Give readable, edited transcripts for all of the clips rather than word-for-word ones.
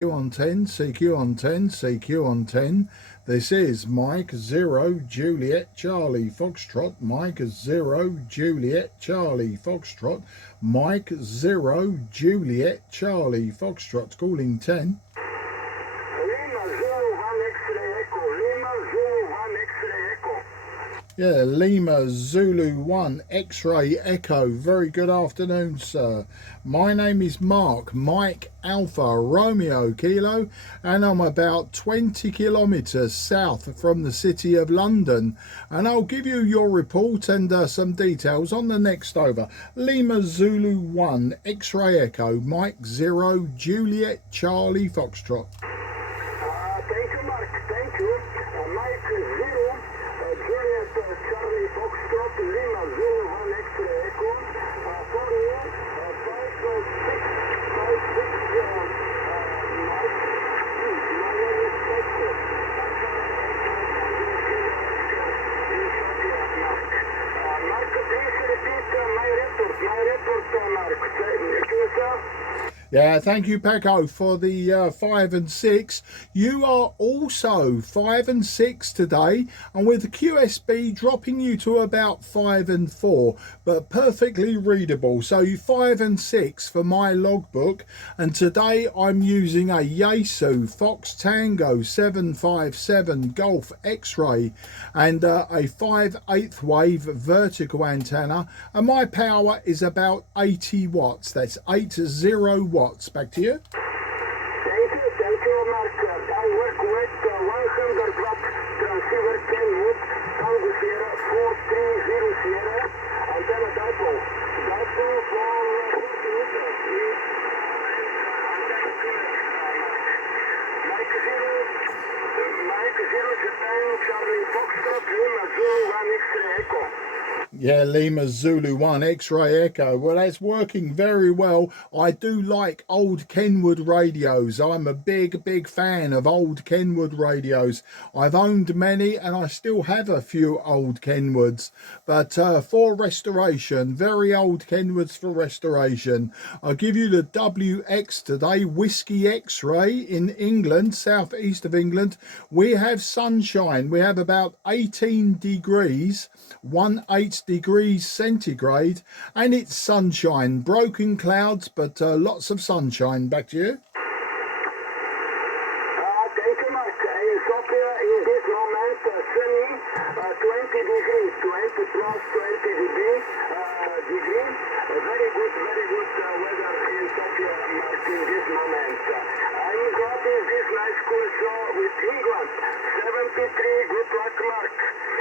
CQ on 10, CQ on 10, CQ on 10. This is Mike 0 Juliet Charlie Foxtrot, Mike 0 Juliet Charlie Foxtrot, Mike 0 Juliet Charlie Foxtrot, calling 10. Yeah, Lima Zulu 1 X-Ray Echo. Very good afternoon, sir. My name is Mark, Mike Alpha Romeo Kilo, and I'm about 20 kilometers south from the city of London. And I'll give you your report and some details on the next over. Lima Zulu 1 X-Ray Echo, Mike 0 Juliet Charlie Foxtrot. Thank you, Mark. Thank you. Mike 0 Juliet Charlie Foxtrot, Lima Zulu 1 X-Ray Echo. For you, 55656. Mark, please repeat my report, Mark. Thank you, sir. Yeah, thank you, Paco, for the 5 and 6. You are also 5 and 6 today, and with the QSB dropping you to about 5 and 4, but perfectly readable. So you 5 and 6 for my logbook, and today I'm using a Yaesu Fox Tango 757 Golf X-Ray and a 5/8 wave vertical antenna, and my power is about 80 watts. That's 80 watts. Back to you. Thank you, Mark. I work with 100 watt transceiver 10 wood, Tango Sierra 430 Sierra, antenna dipole. Dipole for 40 meters. Mike 0 Japan Charlie Foxtrot, Lima Zulu 1 X-Ray Echo. Yeah, Lima Zulu 1 X-Ray Echo. Well, that's working very well. I do like old Kenwood radios. I'm a big fan of old Kenwood radios. I've owned many and I still have a few old Kenwoods. But for restoration, very old Kenwoods for restoration. I'll give you the WX today, Whiskey X-Ray in England, southeast of England. We have sunshine. We have about 18 degrees, 18 degrees centigrade, and it's sunshine, broken clouds, but lots of sunshine. Back to you. Thank you, Mark. In Sofia, in this moment, sunny, 20 degrees, 20 plus 20 degrees. Very good weather in Sofia, Mark, in this moment. I'm dropping this nice cool show with England, 73, good luck, Mark.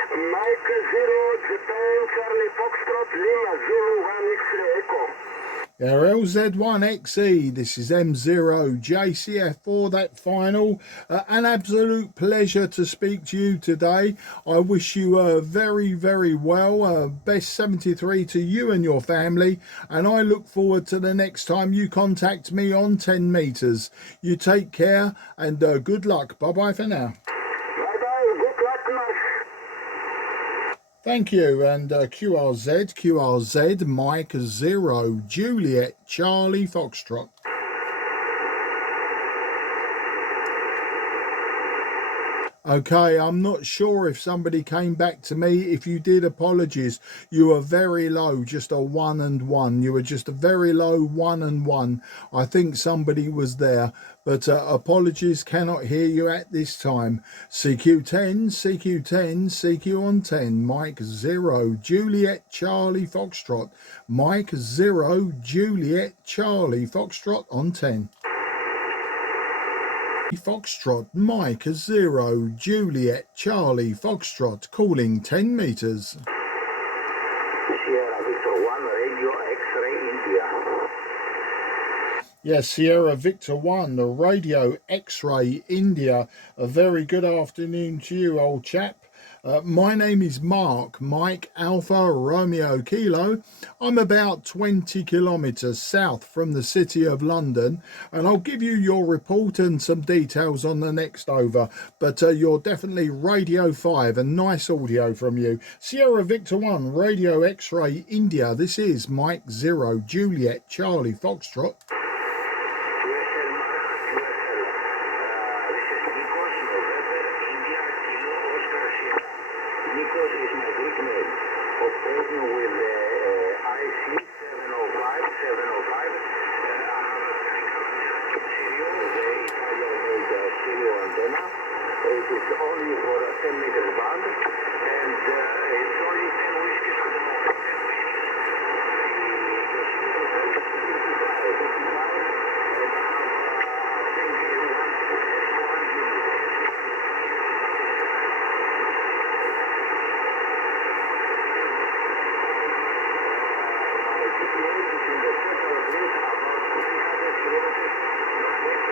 Mike 0, Japan, Charlie Foxtrot, Lima Zulu 1 X-Ray Echo. Yeah, LZ1XE, this is M0 JCF for that final. An absolute pleasure to speak to you today. I wish you very well. Best 73 to you and your family. And I look forward to the next time you contact me on 10 meters. You take care and good luck. Bye-bye for now. Bye-bye. Good luck, Mark. Thank you, and QRZ, Mike 0 Juliet Charlie Foxtrot. Okay, I'm not sure if somebody came back to me. If you did, apologies. You were very low, just a 1 and 1. You were just a very low 1 and 1. I think somebody was there, but apologies, cannot hear you at this time. CQ10, CQ on 10, Mike 0 Juliet Charlie Foxtrot, Mike 0 Juliet Charlie Foxtrot on 10. Foxtrot, Mike 0 Juliet Charlie Foxtrot, calling 10 meters. Sierra Victor 1 Radio X-Ray India. Yes, Sierra Victor 1, the Radio X-Ray India. A very good afternoon to you, old chap. My name is Mark, Mike Alpha Romeo Kilo. I'm about 20 kilometers south from the city of London, and I'll give you your report and some details on the next over, but you're definitely Radio 5 and nice audio from you. Sierra Victor 1, Radio X-Ray India. This is Mike 0 Juliet Charlie Foxtrot. Nikos is my Greek name. Operating with IC 705, 705. I have a stereo, the Italian-made stereo antenna. It is only for a 10 meters band, and it's only 10 whiskies at the moment. 10 whiskies. The signal is 55, 55, and I have, I think, one unit. My GPS is in the central grid, about 300 kilometers northwest.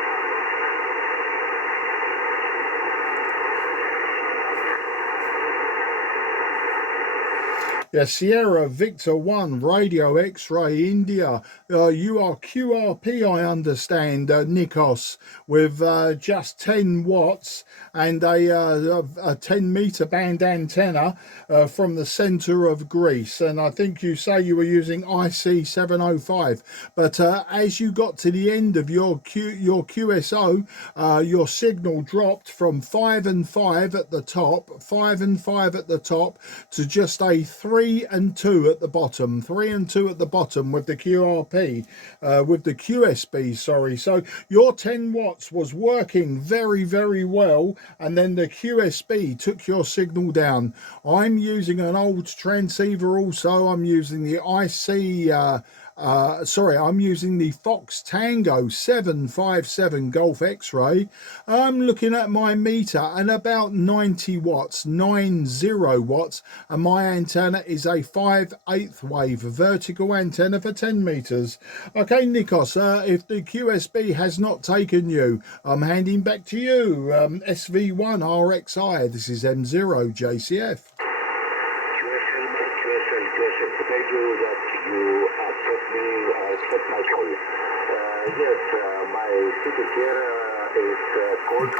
Yeah, Sierra Victor 1 Radio X-Ray India. You are QRP, I understand, Nikos, with just 10 watts and a 10 meter band antenna from the center of Greece. And I think you say you were using IC 705. But as you got to the end of your QSO, your signal dropped from 5 and 5 at the top, 5 and 5 at the top, to just a 3 and 2 at the bottom, 3 and 2 at the bottom with the QRP, with the QSB, sorry. So your 10 watts was working very, very well, and then the QSB took your signal down. I'm using an old transceiver also. I'm using the IC, I'm using the Fox Tango 757 Golf X-Ray. I'm looking at my meter and about 90 watts, 90 watts, and my antenna is a 5/8 wave vertical antenna for 10 meters. Okay, Nikos, if the QSB has not taken you, I'm handing back to you. SV1 RXI, this is M0 JCF. Thank you that you accept my call. Yes, my city here is called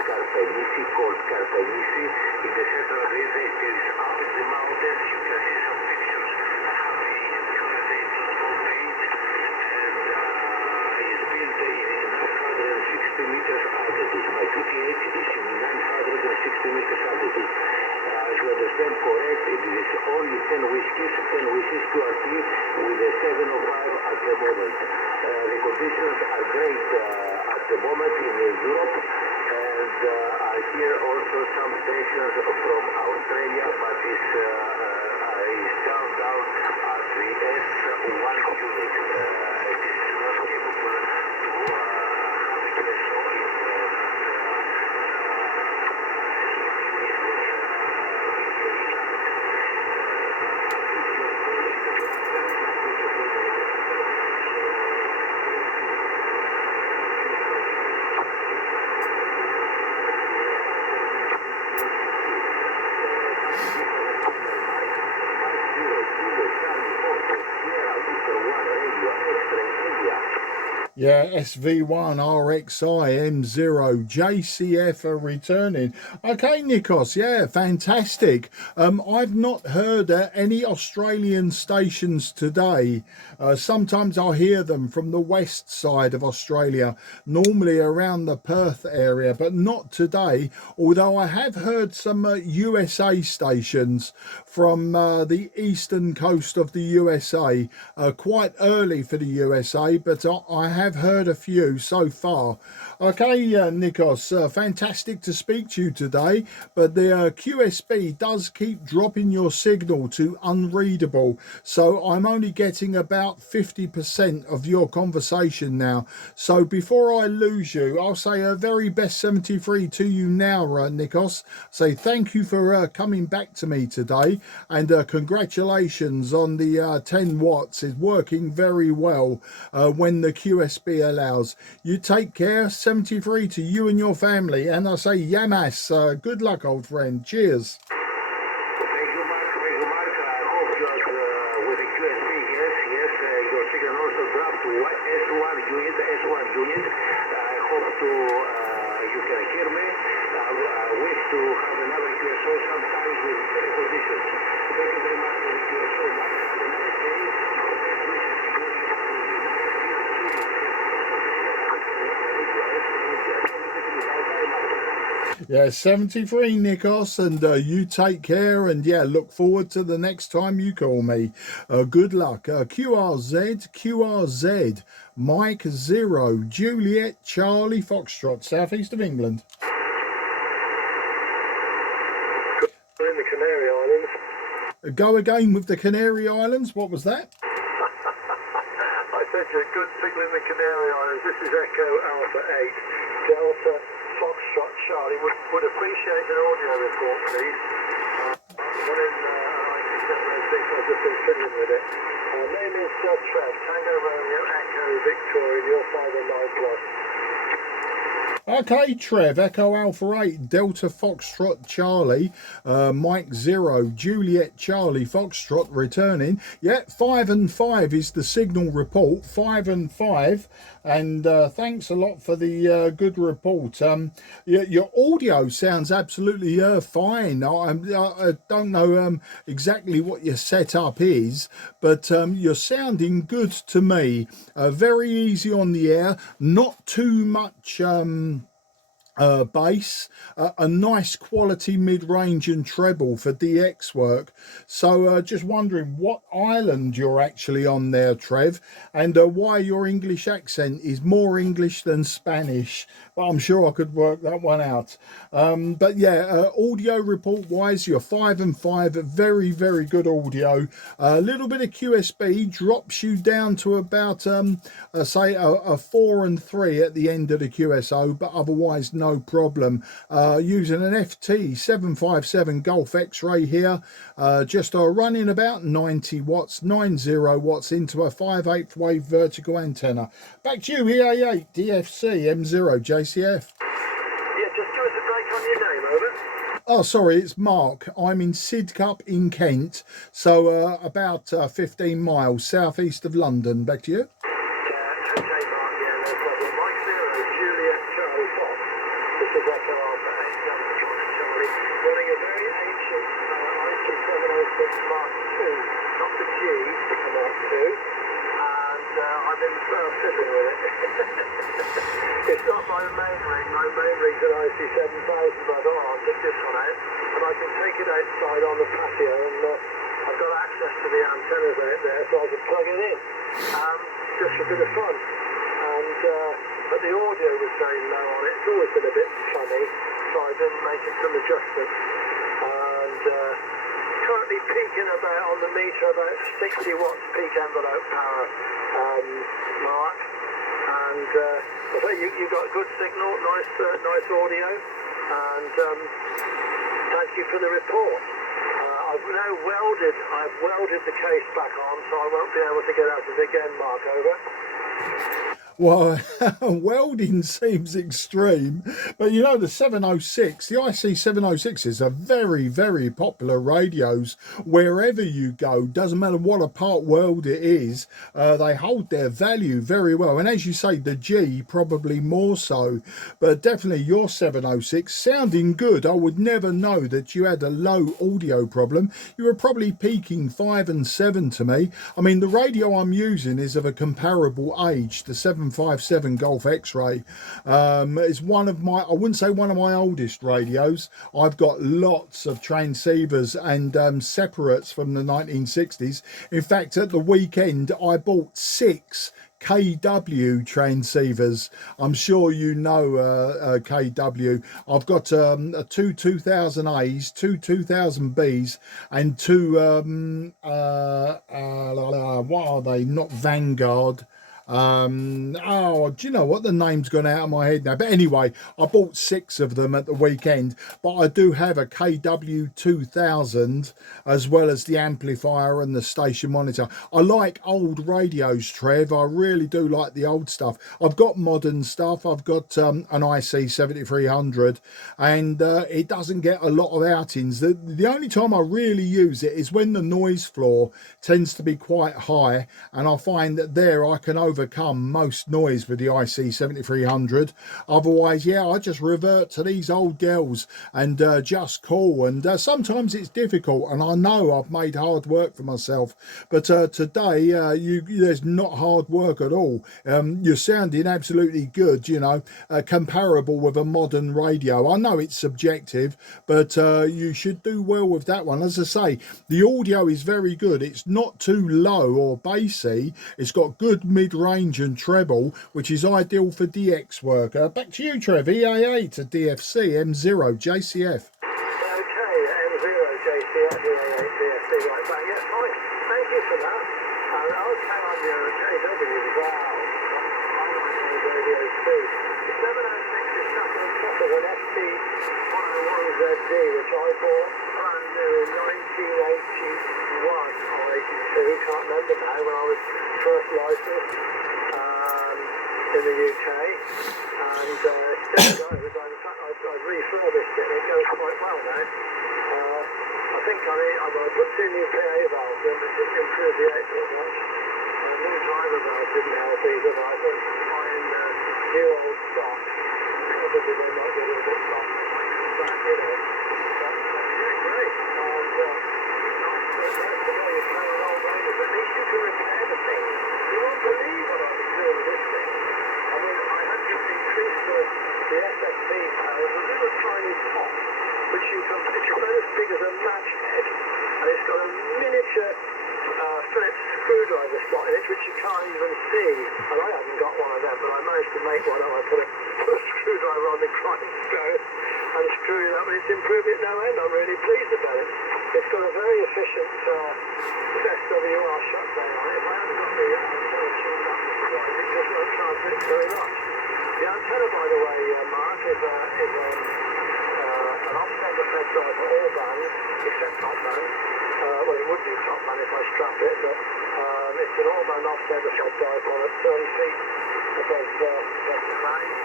Karpenisi, in the central grid. It is up in the mountains. You can see some pictures. I have the insurance, it's on full page, and it's built in 960 meters altitude. My PTH is in 960 meters altitude. As you understand correct, it is only 10 whiskies QRT with a 705 at the moment. The conditions are great at the moment in Europe, and I hear also some stations from Australia, but it's down at the S1 unit. It is not capable to have a QSO in that Yeah, SV1 RXI M0 JCF are returning. Okay, Nikos, yeah, fantastic. I've not heard any Australian stations today. Sometimes I hear them from the west side of Australia, normally around the Perth area, but not today, although I have heard some USA stations from the eastern coast of the USA, quite early for the USA, but I have heard a few so far. Okay, Nikos, fantastic to speak to you today, but the QSB does keep dropping your signal to unreadable, so I'm only getting about 50% of your conversation now. So before I lose you, I'll say a very best 73 to you now, Nikos. Say thank you for coming back to me today, and congratulations on the 10 watts. It's working very well when the QSB allows. You take care. 73 to you and your family, and I say Yamas, good luck, old friend. Cheers. Thank you, Mark. I hope you are with the QSB. Yes, your signal also dropped to S1 unit. I hope to you can hear me. I wish to have another QSO sometimes with better conditions. Thank you very much for the QSO, Mark. Have a nice day. Yeah, 73, Nikos, and you take care, and yeah, look forward to the next time you call me. Good luck. QRZ, Mike 0, Juliet, Charlie, Foxtrot, southeast of England. We're in the Canary Islands. Go again with the Canary Islands. What was that? I said you're a good signal in the Canary Islands. This is Echo Alpha 8, Delta Foxtrot Charlie. Would appreciate an audio report, please. One in IC706, I've just been fiddling with it. Name is Trev, Tango Romeo Echo Victoria, your 509 plus. Okay, Trev, Echo Alpha 8, Delta Foxtrot Charlie, Mike 0, Juliet Charlie Foxtrot returning. Yeah, 5 and 5 is the signal report, 5 and 5. And thanks a lot for the good report. Your audio sounds absolutely fine. I don't know exactly what your setup is, but you're sounding good to me. Very easy on the air, not too much bass, a nice quality mid-range and treble for DX work. So just wondering what island you're actually on there, Trev, and why your English accent is more English than Spanish, but I'm sure I could work that one out. But yeah, audio report wise, you're 5 and 5, very, very good audio. A little bit of QSB drops you down to about say a 4 and 3 at the end of the QSO, but otherwise no problem. Using an FT-757 Golf X-ray here, just running about 90 watts, 90 watts into a 5/8 wave vertical antenna. Back to you, EA8 DFC M0 JCF. Yeah, just give us a break on your name, over. Oh, sorry, it's Mark. I'm in Sidcup in Kent, so about 15 miles southeast of London. Back to you. Okay, Mark, yeah, no problem. Mike 0, Juliet Charlie Fox. This is Echo Alpha 8, Delta Charlie, running a very ancient IC706 Mark II, not the G, the Mark II, and I've been fiddling with it. It's not my main ring. My main ring's an IC7000, but I thought, I'll take this one out, and I can take it outside on the patio, and I've got access to the antennas out there, so I can plug it in, just for a bit of fun. And but the audio was very low on it. It's always been a bit funny, so I've been making some adjustments. And currently peaking about on the meter about 60 watts peak envelope power, Mark. And I think you got a good signal, nice audio, and thank you for the report. I've welded the case back on, so I won't be able to get at it again, Mark, over. Well, welding seems extreme, but you know, the 706, the IC706s are very, very popular radios wherever you go. Doesn't matter what a part weld it is, they hold their value very well. And as you say, the G probably more so, but definitely your 706 sounding good. I would never know that you had a low audio problem. You were probably peaking 5 and 7 to me. I mean, the radio I'm using is of a comparable age, the 757 Golf X-ray. It's one of my, I wouldn't say one of my oldest radios. I've got lots of transceivers and separates from the 1960s. In fact, at the weekend, I bought 6 KW transceivers. I'm sure you know KW. I've got 2 2000As, 2 2000Bs, and 2 what are they? Not Vanguard. Oh, do you know what, the name's gone out of my head now, but anyway, I bought 6 of them at the weekend. But I do have a KW 2000 as well as the amplifier and the station monitor. I like old radios, Trev. I really do like the old stuff. I've got modern stuff. I've got an IC 7300, and it doesn't get a lot of outings. The only time I really use it is when the noise floor tends to be quite high, and I find that there I can overcome most noise with the IC7300. Otherwise, yeah, I just revert to these old girls and just call. And sometimes it's difficult, and I know I've made hard work for myself, but today there's not hard work at all. You're sounding absolutely good, you know, comparable with a modern radio. I know it's subjective, but you should do well with that one. As I say, the audio is very good. It's not too low or bassy. It's got good mid-range and treble, which is ideal for DX work. Back to you, Trev. EA8 to DFC M0 JCF. Okay, M0 JCF, EA8 DFC, right back. Yeah, fine. Thank you for that. And okay on your KW as well. I like those radios too. The 706 is stuck on top of an FT-757GX, which I bought brand new in 1981 or 82, can't remember now, when I was first licensed in the UK. And still goes. In fact, I've refurbished it and it goes quite well now. I think I put two new PA valves in, but didn't improve the output much. New driver valves didn't help either, but I think buying new old stock, probably they might be a little bit soft back, you know. But yeah, great. And nice that the way you're playing old ladies, at least you can repair the thing. You won't believe what I was doing with this thing. I mean, I had to increase the SFP power with a little tiny top, which it's about as big as a match head, and it's got a miniature Phillips screwdriver slot in it, which you can't even see. And I haven't got one of them, but I managed to make one up. I put a screwdriver on the grindstone and screwed it up, and it's improved it no end. I'm really pleased about it. It's got a very efficient SWR shutdown on it. If I haven't got the antenna tuned up right, it just won't transmit very much. The antenna, by the way, Mark, is an offset effect drive for all bands, except top band. Well, it would be top band if I strap it, but it's an all-band offset effect dipole at 30 feet above the ground.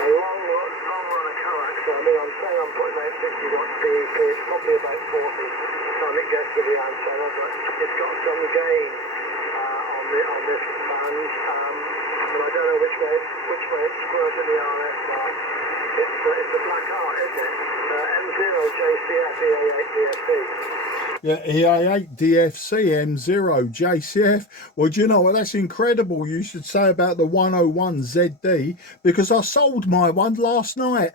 A long run of coax. So, I mean, I'm saying I'm putting out 60 watts DEP. It's probably about 40 time it gets to the antenna, but it's got some gain on this band. But I don't know which way it's squirted in the RF mark. It's a black art, isn't it? M0 JCF EA8 DFC. Yeah, EA8 DFC M0 JCF. Well, do you know what? That's incredible. You should say about the 101 ZD, because I sold my one last night.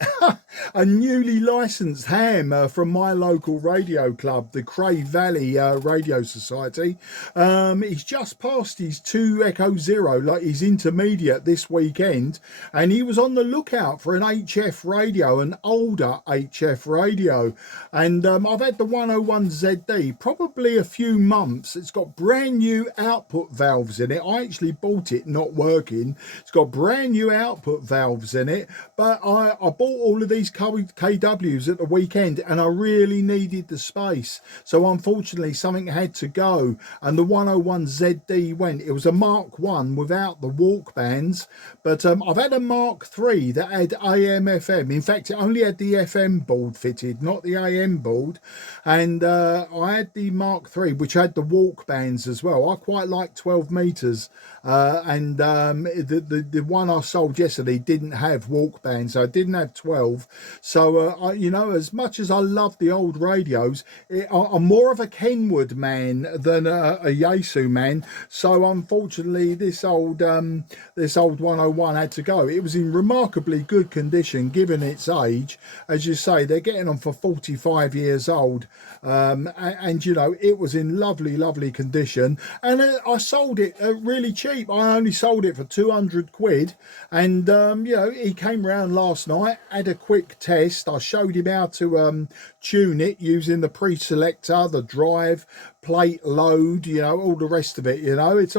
A newly licensed ham from my local radio club, the Cray Valley Radio Society. He's just passed his 2 Echo Zero, like his intermediate this weekend, and he was on the lookout for an HF radio, an older HF radio. And I've had the 101 ZD probably a few months. It's got brand new output valves in it. I actually bought it not working. It's got brand new output valves in it, but I bought all of these KWs at the weekend and I really needed the space, so unfortunately something had to go, and the 101 ZD went. It was a Mark 1 without the walk bands, but I've had a Mark 3 that had AM FM. In fact, it only had the FM board fitted, not the AM board. And I had the Mark 3 which had the walk bands as well. I quite like 12 meters, and the one I sold yesterday didn't have walk bands, so I didn't have 12. So you know, as much as I love the old radios, I'm more of a Kenwood man than a Yaesu man. So unfortunately this old 101 had to go. It was in remarkably good condition given its age. As you say, they're getting on for 45 years old, and you know, it was in lovely condition, and I sold it really cheap. I only sold it for 200 quid, and you know, he came round last night, had a quick test. I showed him how to tune it using the pre-selector, the drive, plate load, you know, all the rest of it. You know, it's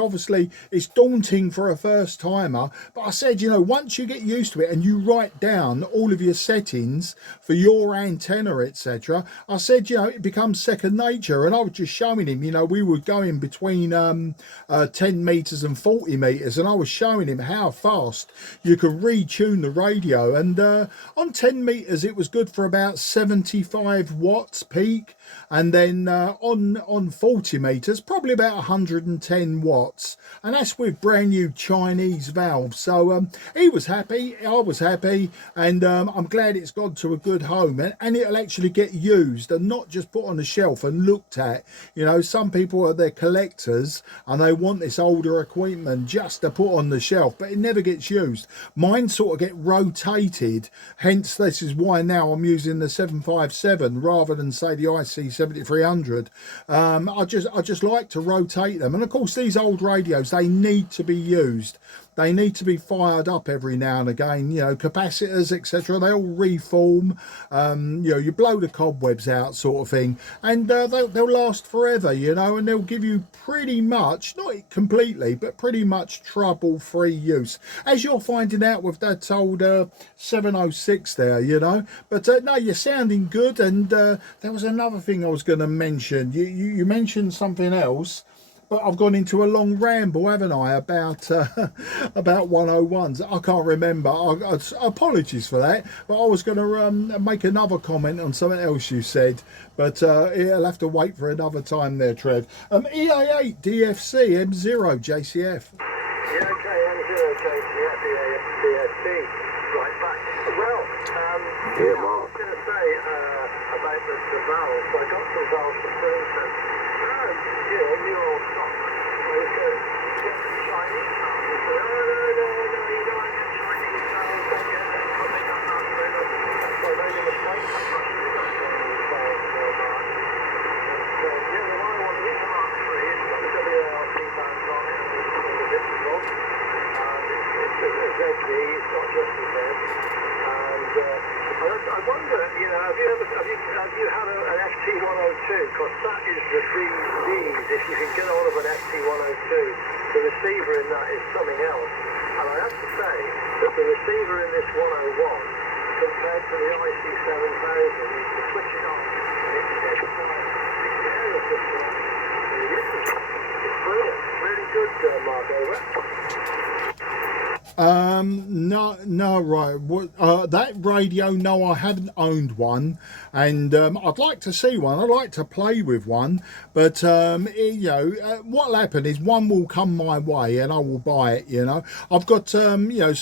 daunting for a first timer, but I said, you know, once you get used to it and you write down all of your settings for your antenna, etc., I said, you know, it becomes second nature. And I was just showing him, you know, we were going between 10 meters and 40 meters, and I was showing him how fast you could retune the radio. And on 10 meters it was good for about 75 watts peak, and then on 40 meters, probably about 110 watts, and that's with brand new Chinese valves. So he was happy, I was happy, and I'm glad it's gone to a good home, and it'll actually get used and not just put on a shelf and looked at. You know, some people are their collectors and they want this older equipment just to put on the shelf, but it never gets used. Mine sort of get rotated, hence this is why now I'm using the 757 rather than say the IC7300. I just like to rotate them, and of course these old radios, they need to be used. They need to be fired up every now and again. You know, capacitors, etc. They all reform. You know, you blow the cobwebs out, sort of thing, and they'll last forever. You know, and they'll give you pretty much, not completely, but pretty much trouble-free use, as you're finding out with that old 706 there. You know, but no, you're sounding good. And there was another thing I was going to mention. You mentioned something else. But I've gone into a long ramble, haven't I, about about 101s. I can't remember. Apologies for that. But I was going to make another comment on something else you said. But I'll have to wait for another time there, Trev. EA8 DFC M0 JCF. Yeah, okay, M0 JCF, EA8 DFC. Right back. Well, I was going to say about the valves. I got some valves for Princeton. You know, new old stock. They go, get some Chinese valves. They say, oh, no, you don't get Chinese valves. Don't get them. I think that's not very good. That's why I made a mistake. I've actually got Chinese valves for that. So, yeah, the one I want is a Mark III. It's got the WLC bands on it and all the bits and bobs. It's a ZD. It's not just a Z. And I wonder, you know, have you had an FT102? Because that is the these. If you can get hold of an FT102, the receiver in that is something else. And I have to say that the receiver in this 101, compared to the IC7000, you can switch it on and it's stereo system. It's brilliant. Really good, Mark. Over. No, right. That radio, no, I haven't owned one, and I'd like to see one. I'd like to play with one, but you know, what'll happen is one will come my way and I will buy it. You know, I've got you know,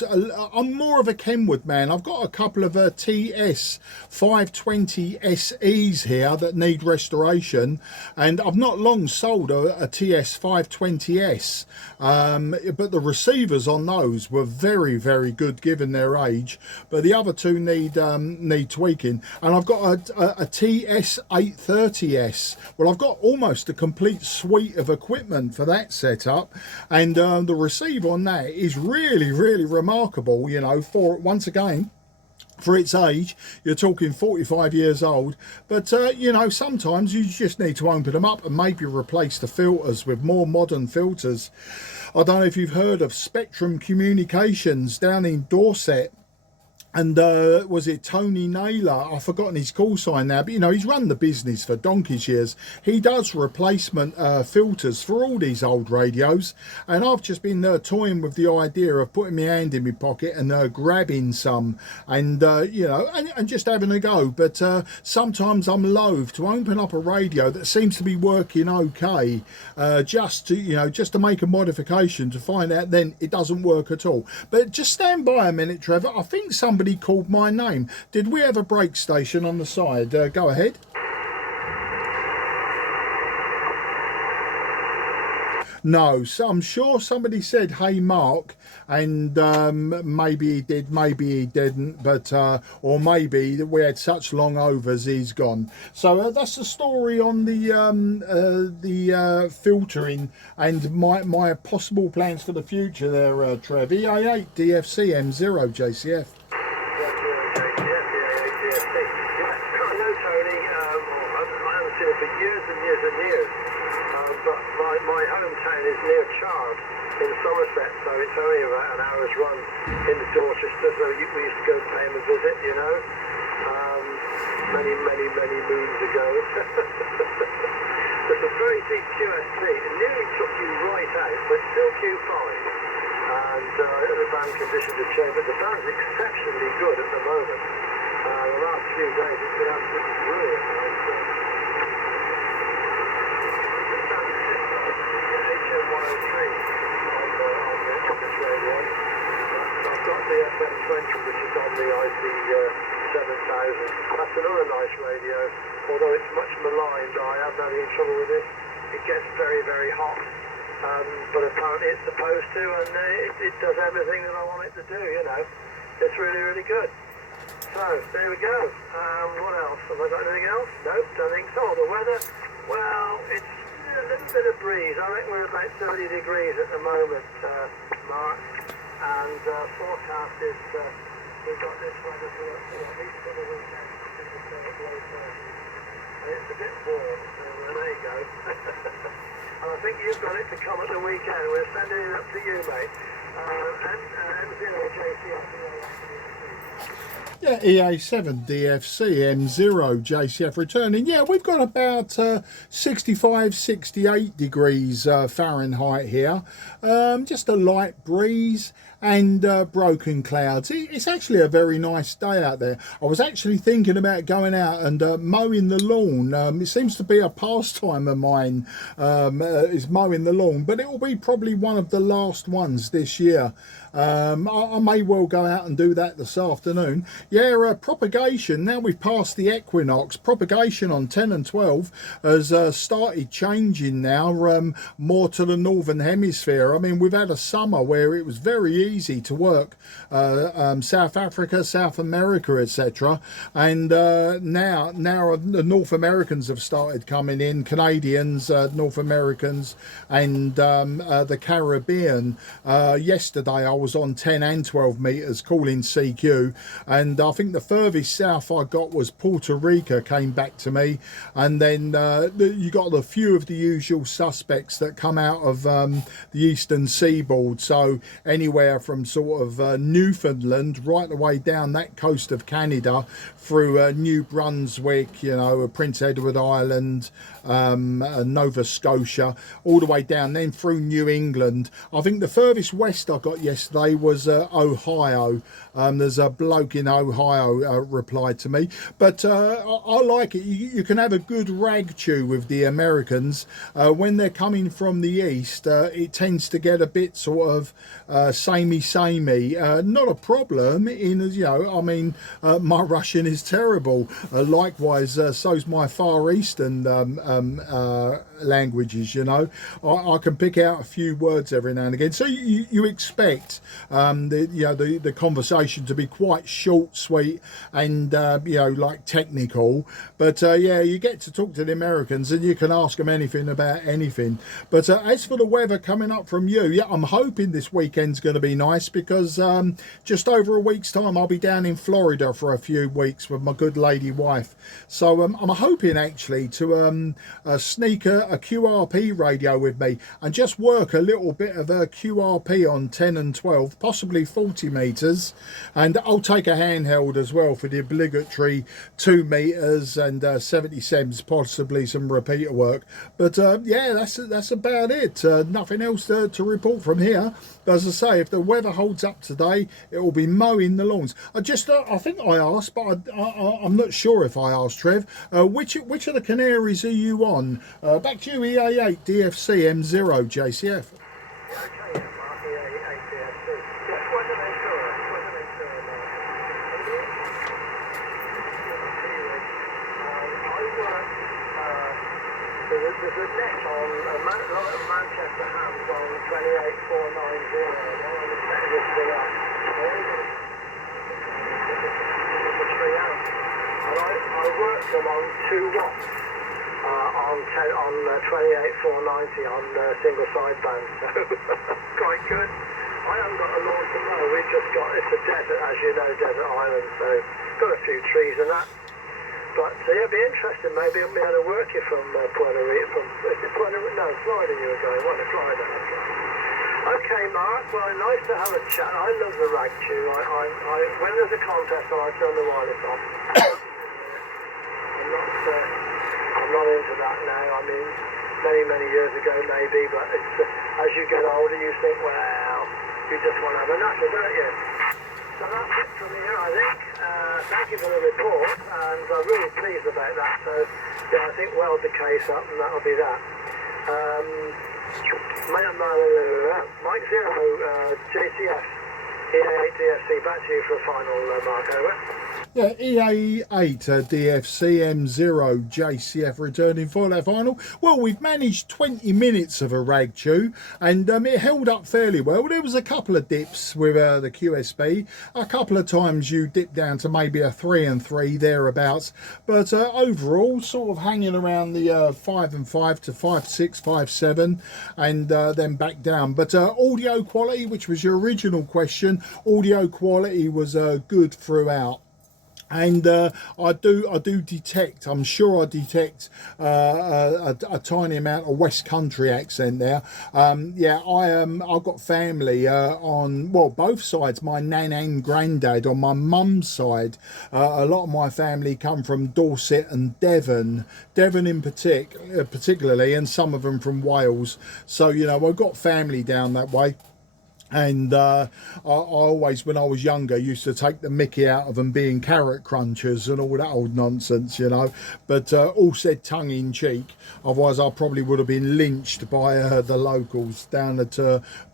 I'm more of a Kenwood man. I've got a couple of TS 520 SEs here that need restoration, and I've not long sold a TS 520S, but the receivers on those were very, very good given their age, but the other two need tweaking. And I've got a TS 830S. Well, I've got almost a complete suite of equipment for that setup, and the receiver on that is really, really remarkable. You know, for once again, for its age, you're talking 45 years old, but you know, sometimes you just need to open them up and maybe replace the filters with more modern filters. I don't know if you've heard of Spectrum Communications down in Dorset, and was it Tony Naylor? I've forgotten his call sign now, but you know, he's run the business for donkey's years. He does replacement filters for all these old radios, and I've just been toying with the idea of putting my hand in my pocket and grabbing some, and you know, and just having a go. But sometimes I'm loath to open up a radio that seems to be working okay, just to make a modification to find out then it doesn't work at all. But just stand by a minute, Trevor. I think somebody called my name. Did we have a break station on the side? Go ahead. No, so I'm sure somebody said, hey Mark, and maybe he did, maybe he didn't, but or maybe we had such long overs he's gone. So that's the story on the filtering and my possible plans for the future there, Trev. EA8 DFC M0 JCF. My hometown is near Chard in Somerset, so it's only about an hour's run into Dorchester, so we used to go pay him a visit, you know, many moons ago. There's a very deep QST. It nearly took you right out, but still Q5. And the band conditions have changed, but the band's exceptionally good at the moment. The last few days it's been absolutely brilliant. which is on the IC7000. That's another nice radio, although it's much maligned. I haven't had any trouble with it. It gets very, very hot, but apparently it's supposed to, and it does everything that I want it to do, you know. It's really, really good. So, there we go. What else? Have I got anything else? Nope, don't think so. The weather, well, it's a little bit of breeze. I think we're about 30 degrees at the moment, Mark. And forecast is, we've got this weather for at least for the weekend. And it's a bit warm, so there you go. And I think you've got it to come at the weekend. We're sending it up to you, mate. Yeah, EA7 DFC M0 JCF returning. Yeah, we've got about 65, 68 degrees Fahrenheit here. Just a light breeze and broken clouds. It's actually a very nice day out there. I was actually thinking about going out and mowing the lawn. It seems to be a pastime of mine, is mowing the lawn, but it will be probably one of the last ones this year. I may well go out and do that this afternoon. Yeah, propagation, now we've passed the equinox, propagation on 10 and 12 has started changing now, more to the northern hemisphere. I mean, we've had a summer where it was very easy to work South Africa, South America, etc. And now the North Americans have started coming in, Canadians, North Americans, and the Caribbean. Yesterday I was on 10 and 12 meters calling CQ, and I think the furthest south I got was Puerto Rico came back to me, and then you got a few of the usual suspects that come out of the eastern seaboard, so anywhere from sort of Newfoundland right the way down that coast of Canada through New Brunswick, you know, Prince Edward Island, Nova Scotia, all the way down, then through New England. I think the furthest west I got yesterday was Ohio. There's a bloke in Ohio replied to me, but I like it. You can have a good rag chew with the Americans. When they're coming from the east, it tends to get a bit sort of samey. Not a problem in, you know, I mean, my Russian is terrible. Likewise, so's my Far Eastern languages, you know. I can pick out a few words every now and again. So you expect the conversation to be quite short, sweet, and you know, like technical. But yeah, you get to talk to the Americans and you can ask them anything about anything. But as for the weather coming up from you, yeah, I'm hoping this weekend's going to be nice, because just over a week's time I'll be down in Florida for a few weeks with my good lady wife. So I'm hoping actually to sneak a QRP radio with me and just work a little bit of a QRP on 10 and 12, possibly 40 meters, and I'll take a handheld as well for the obligatory 2 meters and 77s, possibly some repeater work. But yeah, that's about it. Nothing else to report from here. As I say, if the weather holds up today, it will be mowing the lawns. I think I asked, but I'm not sure if I asked, Trev, which of the Canaries are you on? Back to you, EA8 DFC M0 JCF. There's a net on a lot of Manchester hams on 28490. One of the technical thing up. The 3 amp. And I worked them on 2 watts on 28490 on single sideband. So quite good. I haven't got a lawn to mow. We've just got, it's a desert, as you know, desert island. So got a few trees and that. But yeah, it'd be interesting. Maybe I'll be able to work you from Puerto Rico. Florida you were going. What, Florida? Okay, Mark. Well, nice to have a chat. I love the rag chew. When there's a contest, I turn the wireless off. I'm not into that now. I mean, many years ago maybe, but it's as you get older, you think, well, you just want to have a natter, don't you? So that's it from here, I think. Thank you for the report, and I'm really pleased about that. So, yeah, I think weld the case up, and that'll be that. Mike Zero, JCF. EA8 DFC, back to you for a final mark, over. Yeah, EA8 DFC M0 JCF returning for that final. Well, we've managed 20 minutes of a rag chew, and it held up fairly well. There was a couple of dips with the QSB. A couple of times you dipped down to maybe a 3 and 3 thereabouts, but overall sort of hanging around the 5 and 5 to 5 6 5 7, and then back down. But audio quality, which was your original question, audio quality was good throughout. And I do detect, I'm sure I detect a tiny amount of West Country accent there. Yeah, I've got family on, well, both sides, my nan and granddad. On my mum's side, a lot of my family come from Dorset and Devon in particularly, and some of them from Wales. So, you know, I've got family down that way. And I always, when I was younger, used to take the mickey out of them being carrot crunchers and all that old nonsense, you know. But all said tongue in cheek. Otherwise, I probably would have been lynched by the locals down at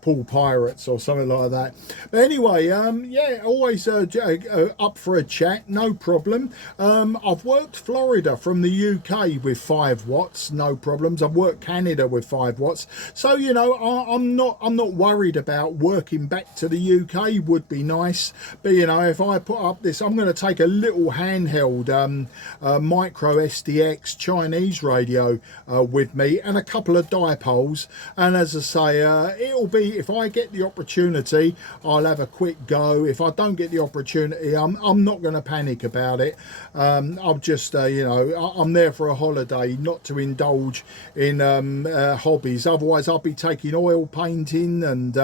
Pool Pirates or something like that. But anyway, yeah, always up for a chat, no problem. I've worked Florida from the UK with 5 watts, no problems. I've worked Canada with 5 watts. So, you know, I'm not worried about working back to the UK. Would be nice, but you know, if I put up this, I'm going to take a little handheld micro SDX Chinese radio with me, and a couple of dipoles, and as I say, it'll be, if I get the opportunity, I'll have a quick go. If I don't get the opportunity, I'm not going to panic about it. I'm just you know, I'm there for a holiday, not to indulge in hobbies. Otherwise I'll be taking oil painting and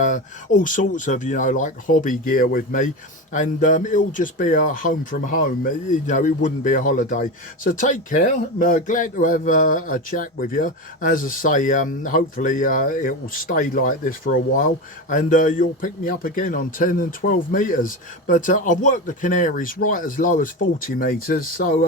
all sorts of, you know, like hobby gear with me, and it'll just be a home from home. You know, it wouldn't be a holiday. So take care. Glad to have a chat with you. As I say, hopefully it will stay like this for a while, and you'll pick me up again on 10 and 12 meters. But I've worked the Canaries right as low as 40 meters. So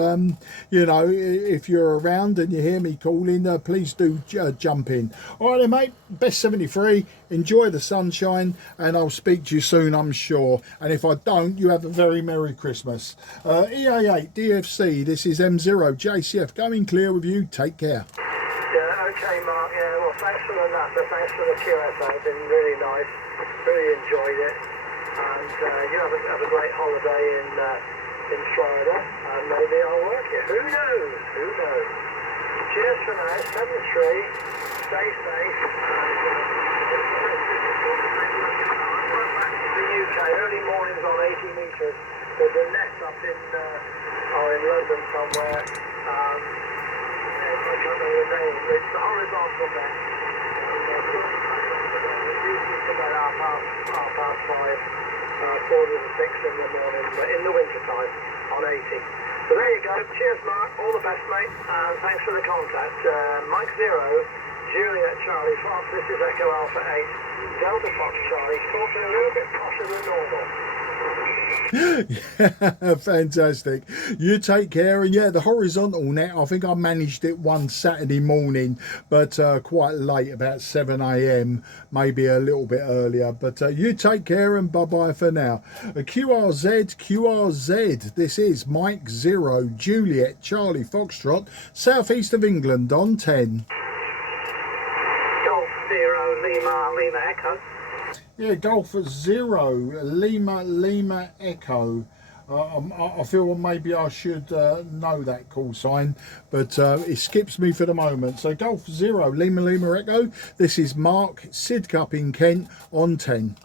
you know, if you're around and you hear me calling, please do jump in. All right then, mate, best 73, enjoy the sunshine, and I'll speak to you soon, I'm sure. And if I don't, you have a very Merry Christmas. EA8 DFC, this is M0 JCF going clear with you. Take care. Yeah, okay, Mark. Yeah, well, thanks for the NASA, thanks for the QSA. It's been really nice. Really enjoyed it. And you have a great holiday in Florida, and maybe I'll work it. Who knows? Who knows? Cheers for now. 7-3. Stay safe. The UK, early mornings on 80 metres. There's a net up in London somewhere. I don't know the name. It's the horizontal net. It's usually about half past 5, quarter to 6 in the morning, in the winter time on 80. So there you go. Cheers, Mark. All the best, mate. And thanks for the contact. Mike 0, Juliet Charlie Fox. This is Echo Alpha 8, Delta Fox Charlie. Talking a little bit posher than normal. Yeah, fantastic. You take care. And yeah, the horizontal net, I think I managed it one Saturday morning, but quite late, about 7 AM, maybe a little bit earlier. But you take care, and bye bye for now. QRZ, this is Mike 0 Juliet Charlie Foxtrot, southeast of England on 10. Golf 0 Lima Echo. Yeah, Golf 0 Lima Echo. I feel maybe I should know that call sign, but it skips me for the moment. So Golf 0 Lima Echo. This is Mark Sidcup in Kent on 10.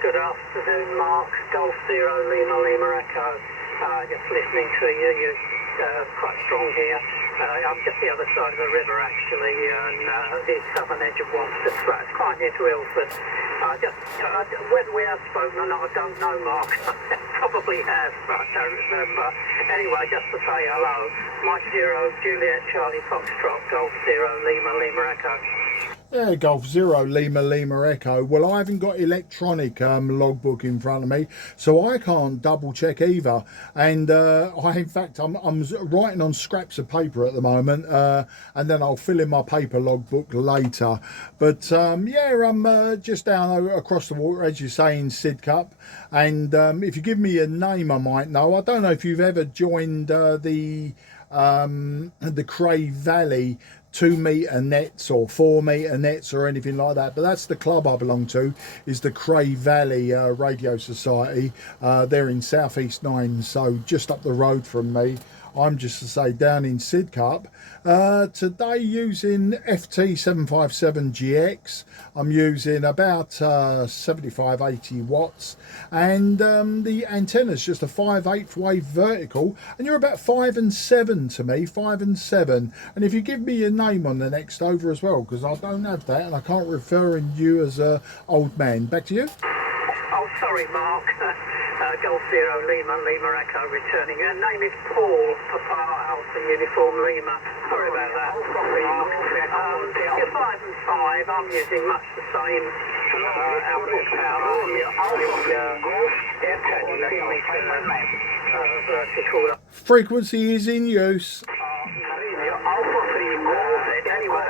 Good afternoon, Mark. Golf 0 Lima Echo. Just listening to you. You're quite strong here. I'm just the other side of the river, actually, and the southern edge of Wanstead Flat. It's quite near to Ilford. Whether we have spoken or not, I don't know, Mark. Probably have, but I don't remember. Anyway, just to say hello. Mike 0 Juliet Charlie Foxtrot, Golf 0 Lima Echo. Yeah, Golf Zero Lima Lima Echo. Well, I haven't got electronic logbook in front of me, so I can't double check either. And in fact, I'm writing on scraps of paper at the moment, and then I'll fill in my paper logbook later. But yeah, I'm just down across the water, as you say, in Sidcup. And if you give me a name, I might know. I don't know if you've ever joined the Cray Valley 2-meter nets or 4-meter nets or anything like that, but that's the club I belong to, is the Cray Valley Radio Society. They're in Southeast 9, so just up the road from me. I'm just to say down in Sidcup. Today using FT-757GX. I'm using about 75-80 watts, and the antenna's just a 5/8 wave vertical, and you're about 5 and 7 to me, 5 and 7. And if you give me your name on the next over as well, because I don't have that and I can't refer to you as a old man. Back to you. Oh, sorry, Mark. Golf Zero Lima Lima Echo returning. Your name is Paul, Papa Alpha Uniform Lima. Sorry about that, Mark. You're 5 and 5. I'm using much the same output power. Vertical. Frequency is in use. Anyway,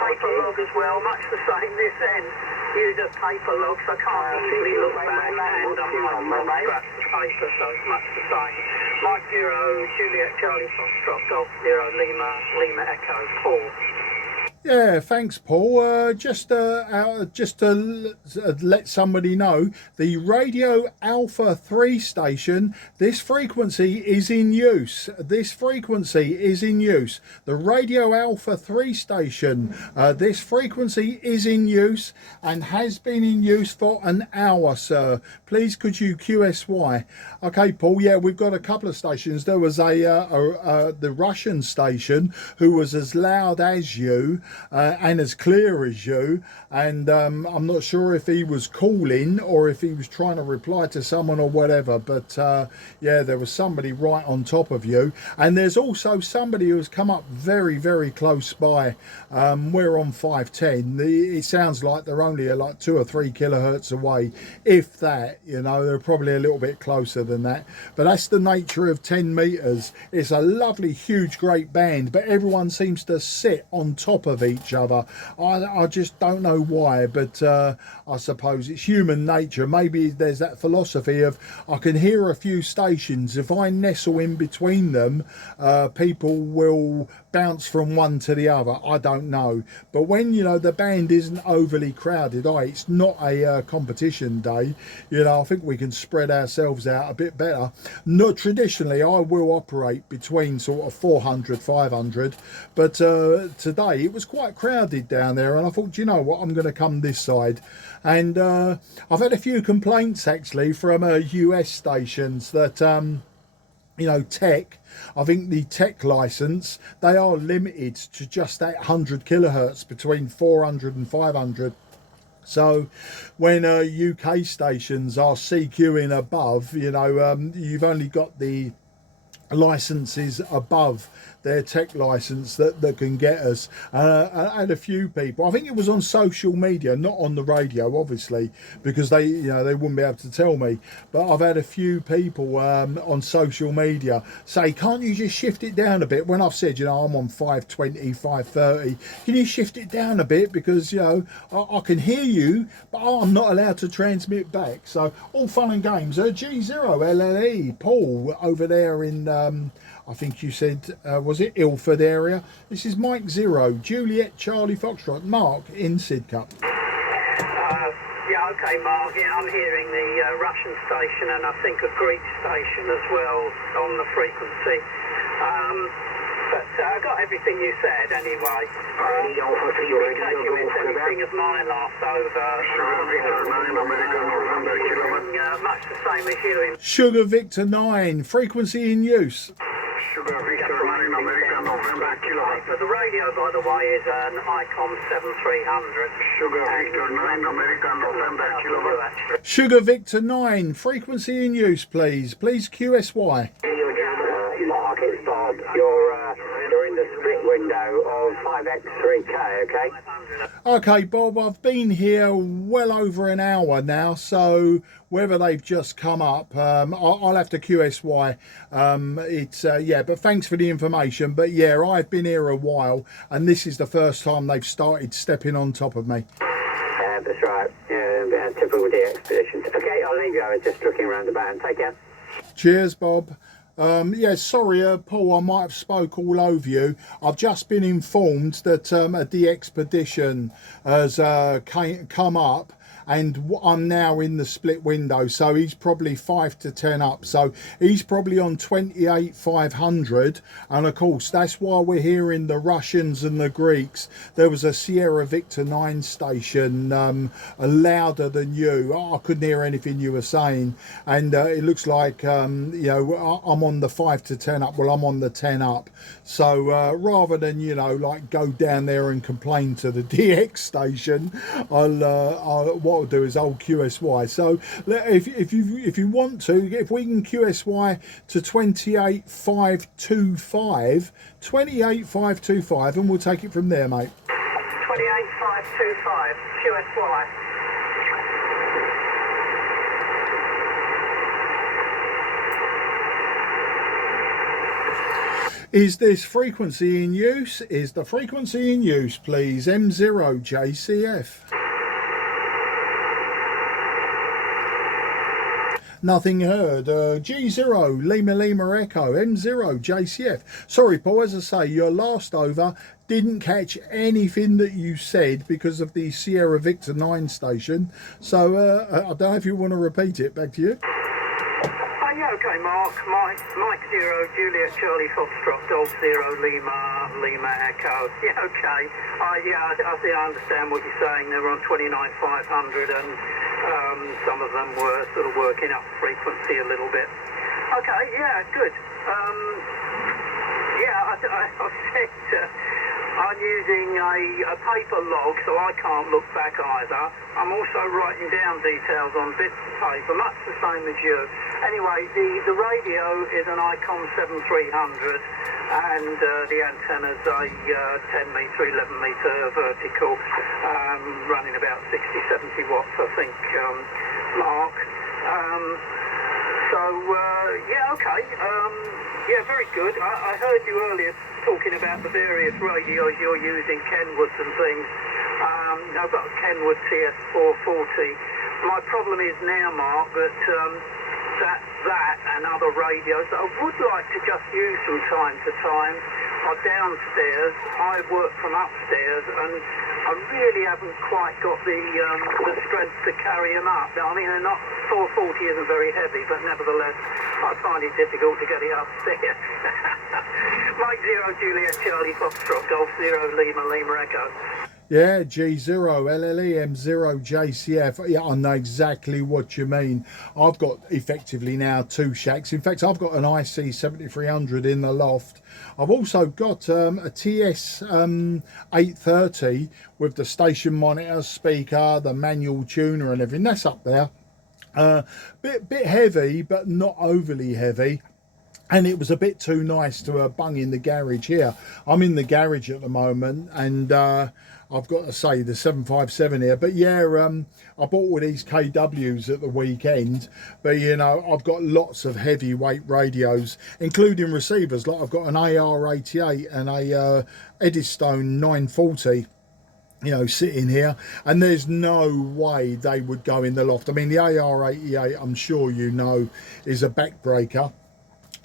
paper log as well, much the same this end. Use a paper log, so I can't easily look back, and I'm like scratch the paper, so it's much the same. Mike Zero, Juliet Charlie Foxtrot, Golf Zero Lima Lima Echo, Paul. Yeah, thanks, Paul. Just to let somebody know, the Radio Alpha 3 station, this frequency is in use. This frequency is in use. The Radio Alpha 3 station, this frequency is in use and has been in use for an hour, sir. Please, could you QSY? Okay, Paul. Yeah, we've got a couple of stations. There was the Russian station who was as loud as you. And as clear as you, and I'm not sure if he was calling or if he was trying to reply to someone or whatever, but yeah, there was somebody right on top of you. And there's also somebody who's come up very, very close by. We're on 510. It sounds like they're only like 2 or 3 kilohertz away, if that. You know, they're probably a little bit closer than that, but that's the nature of 10 meters. It's a lovely, huge, great band, but everyone seems to sit on top of each other. I just don't know why, but I suppose it's human nature. Maybe there's that philosophy of, I can hear a few stations, if I nestle in between them, people will bounce from one to the other. I don't know, but when, you know, the band isn't overly crowded, it's not a competition day, you know, I think we can spread ourselves out a bit better. Not traditionally, I will operate between sort of 400 500, but today it was quite crowded down there, and I thought, you know what, I'm going to come this side. And I've had a few complaints actually from US stations that you know, I think the tech license, they are limited to just that 100 kilohertz between 400 and 500. So when UK stations are CQing above, you know, you've only got the licenses above their tech license that can get us. And a few people, I think it was on social media, not on the radio obviously, because they, you know, they wouldn't be able to tell me, but I've had a few people on social media say, can't you just shift it down a bit, when I've said, you know, I'm on 520 530, can you shift it down a bit, because, you know, I can hear you but I'm not allowed to transmit back. So all fun and games. G0LLE Paul over there in I think you said, was it Ilford area? This is Mike Zero, Juliet Charlie Foxtrot, Mark in Sidcup. Yeah, okay, Mark. Yeah, I'm hearing the Russian station and I think a Greek station as well on the frequency. But I got everything you said anyway. In case you missed anything of mine last over, much the same as you. Sugar Victor 9, frequency in use. Sugar Victor 9, American November Kilo. The radio, by the way, is an ICOM 7300. Sugar Victor 9, American November Kilo. Sugar Victor 9, frequency in use, please. Please QSY. Mark, it's Bob. You're in the split window of 5x3K, okay? Okay, Bob, I've been here well over an hour now, so whether they've just come up, I'll have to QSY. Yeah, but thanks for the information. But yeah, I've been here a while, and this is the first time they've started stepping on top of me. That's right. Yeah, typical DX positions. Okay, I'll leave you. I was just looking around about. Take care. Cheers, Bob. Yeah, sorry, Paul, I might have spoke all over you. I've just been informed that a DXpedition has come up, and I'm now in the split window, so he's probably 5 to 10 up, so he's probably on 28,500, and of course that's why we're hearing the Russians and the Greeks. There was a Sierra Victor 9 station louder than you. I couldn't hear anything you were saying, and it looks like you know, I'm on the 5 to 10 up. Well, I'm on the 10 up, so rather than, you know, like go down there and complain to the DX station, what I'll do is I'll QSY. So if you want to, if we can QSY to 28,525, and we'll take it from there, mate. 28,525 QSY. Is this frequency in use? Is the frequency in use, please? M0JCF. Nothing heard. G0 Lima Echo M0 JCF. Sorry, Paul, as I say, your last over didn't catch anything that you said because of the Sierra Victor 9 station. So I don't know if you want to repeat it. Back to you. Yeah, okay, Mark. Mike 0, Juliet Charlie Foxtrot, Golf 0, Lima Echo. Yeah, okay. I think I understand what you're saying. They were on 29,500 and some of them were sort of working up frequency a little bit. Okay, yeah, good. Yeah, I said I'm using a paper log, so I can't look back either. I'm also writing down details on bits of paper, much the same as you. Anyway, the radio is an Icon 7300, and the antenna's a 10 metre, 11 metre vertical, running about 60, 70 watts, I think, Mark. Yeah, okay. Yeah, very good. I heard you earlier talking about the various radios you're using, Kenwoods and things. I've got a Kenwood TS440. My problem is now, Mark, that that and other radios that I would like to just use from time to time are downstairs. I work from upstairs, and I really haven't quite got the strength to carry them up. I mean, they're not, 440 isn't very heavy, but nevertheless, I find it difficult to get it upstairs. Mike 0, Juliet Charlie Foxtrot, Golf 0, Lima Echo. Yeah, G0 LLE M0 JCF. Yeah, I know exactly what you mean. I've got effectively now 2 shacks. In fact, I've got an IC 7300 in the loft. I've also got a TS 830 with the station monitor, speaker, the manual tuner and everything. That's up there. Bit heavy, but not overly heavy. And it was a bit too nice to bung in the garage here. I'm in the garage at the moment, and I've got to say the 757 here. But yeah, I bought all these KWs at the weekend. But you know, I've got lots of heavyweight radios, including receivers. Like I've got an AR88 and a Eddystone 940. You know, sitting here, and there's no way they would go in the loft. I mean, the AR88, I'm sure you know, is a backbreaker.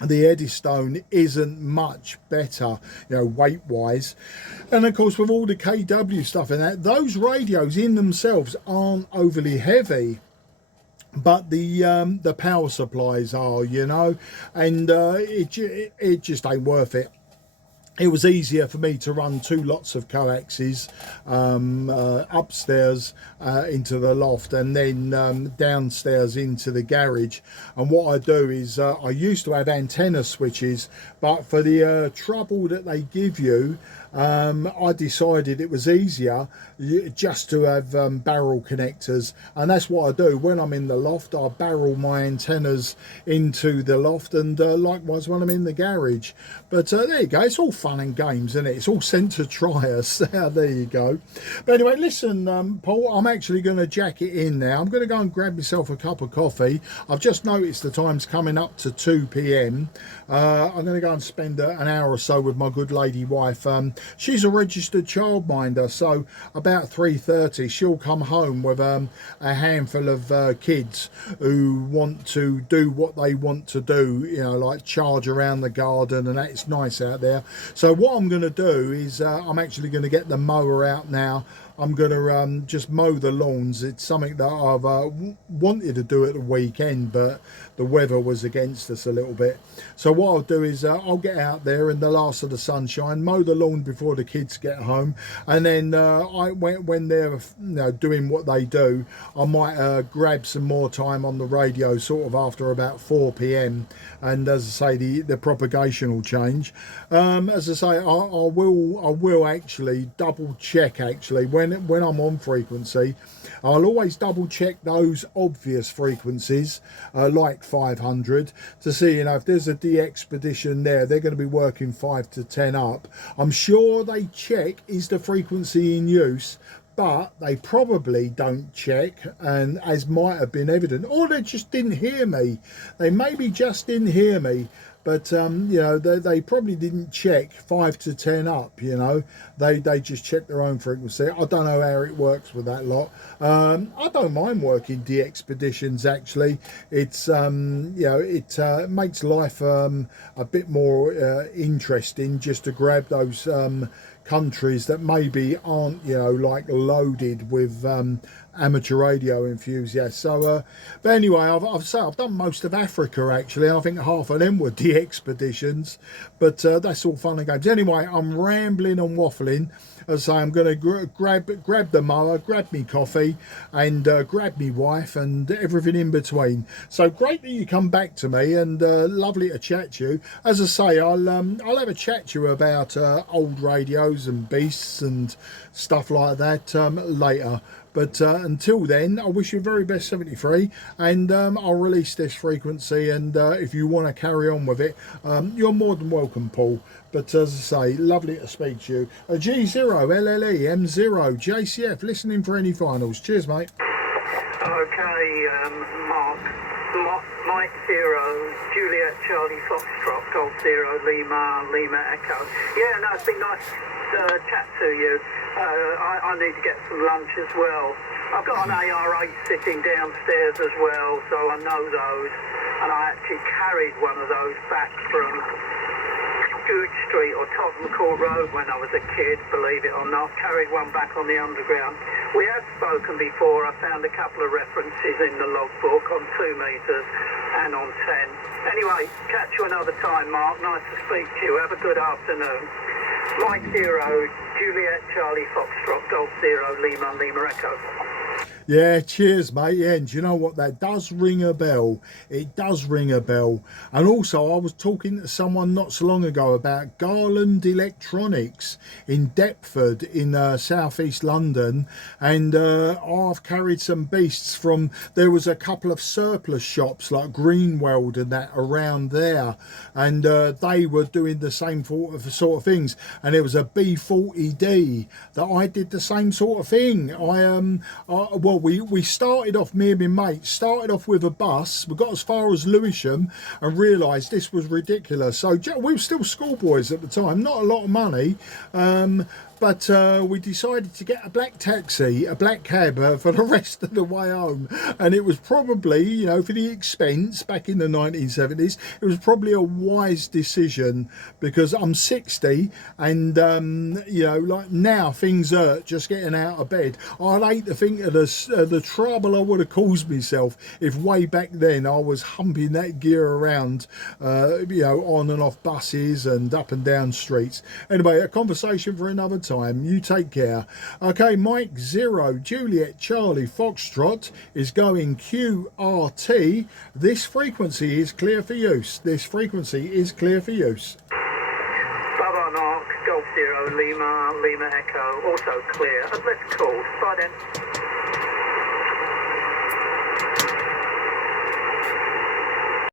The Eddystone isn't much better, you know, weight wise. And of course, with all the KW stuff and that, those radios in themselves aren't overly heavy, but the power supplies are, you know, and it just ain't worth it. It was easier for me to run 2 lots of coaxes upstairs into the loft, and then downstairs into the garage. And what I do is I used to have antenna switches, but for the trouble that they give you, I decided it was easier just to have barrel connectors, and that's what I do when I'm in the loft. I barrel my antennas into the loft, and likewise when I'm in the garage. But there you go, it's all fun and games, isn't it? It's all sent to try us. There you go. But anyway, listen, Paul, I'm actually going to jack it in now. I'm going to go and grab myself a cup of coffee. I've just noticed the time's coming up to 2 p.m. I'm going to go and spend an hour or so with my good lady wife. She's a registered childminder, so about 3:30 she'll come home with a handful of kids who want to do what they want to do, you know, like charge around the garden, and that's nice out there. So what I'm going to do is I'm actually going to get the mower out now. I'm going to just mow the lawns. It's something that I've wanted to do at the weekend, but the weather was against us a little bit. So what I'll do is I'll get out there in the last of the sunshine, mow the lawn before the kids get home, and then when they're, you know, doing what they do, I might grab some more time on the radio sort of after about 4 p.m. and as I say, the propagation will change. As I say, I will actually double check actually when I'm on frequency. I'll always double check those obvious frequencies like 500 to see, you know, if there's a de-expedition there, they're going to be working 5 to 10 up. I'm sure they check is the frequency in use, but they probably don't check, and as might have been evident, or they just didn't hear me. They maybe just didn't hear me, but you know, they probably didn't check 5 to 10 up, you know. They just check their own frequency. I don't know how it works with that lot. I don't mind working de-expeditions actually. It's you know, it makes life a bit more interesting just to grab those countries that maybe aren't, you know, like loaded with amateur radio enthusiasts. So but anyway, I've done most of Africa actually. I think half of them were de-expeditions, but that's all fun and games. Anyway, I'm rambling and waffling. As I say, I'm going to grab the mower, grab me coffee, and grab me wife, and everything in between. So great that you come back to me, and lovely to chat to you. As I say, I'll have a chat to you about old radios and beasts and stuff like that later. But until then, I wish you the very best 73, and I'll release this frequency, and if you want to carry on with it, you're more than welcome, Paul. But as I say, lovely to speak to you. G0, LLE, M0, JCF, listening for any finals. Cheers, mate. Okay, Mark, Mike 0, Juliet Charlie Foxtrot, Golf 0, Lima Echo. Yeah, no, it's been nice to chat to you. I need to get some lunch as well. I've got an ARA sitting downstairs as well, so I know those. And I actually carried one of those back from Good Street or Tottenham Court Road when I was a kid, believe it or not. Carried one back on the underground. We have spoken before. I found a couple of references in the logbook on 2 metres and on 10. Anyway, catch you another time, Mark. Nice to speak to you. Have a good afternoon. Mike 0, Juliet Charlie Foxtrot, Golf 0, Lima Echo. Yeah, cheers, mate. Yeah, and do you know what? That does ring a bell. It does ring a bell. And also, I was talking to someone not so long ago about Garland Electronics in Deptford in southeast London. And I've carried some beasts from, there was a couple of surplus shops like Greenweld and that around there. And they were doing the same sort of things. And it was a B40D that I did the same sort of thing. Well, we started off, me and my mate started off with a bus. We got as far as Lewisham and realised this was ridiculous. So we were still schoolboys at the time, not a lot of money, but we decided to get a black taxi, a black cab for the rest of the way home. And it was probably, you know, for the expense back in the 1970s, it was probably a wise decision, because I'm 60 and, you know, like now things hurt just getting out of bed. I'd hate to think of the trouble I would have caused myself if way back then I was humping that gear around, you know, on and off buses and up and down streets. Anyway, a conversation for another time. You take care. Okay, Mike 0, Juliet Charlie Foxtrot is going QRT. This frequency is clear for use. This frequency is clear for use. Bye-bye, Mark. Golf Lima Echo, also clear. Let's call. Bye then.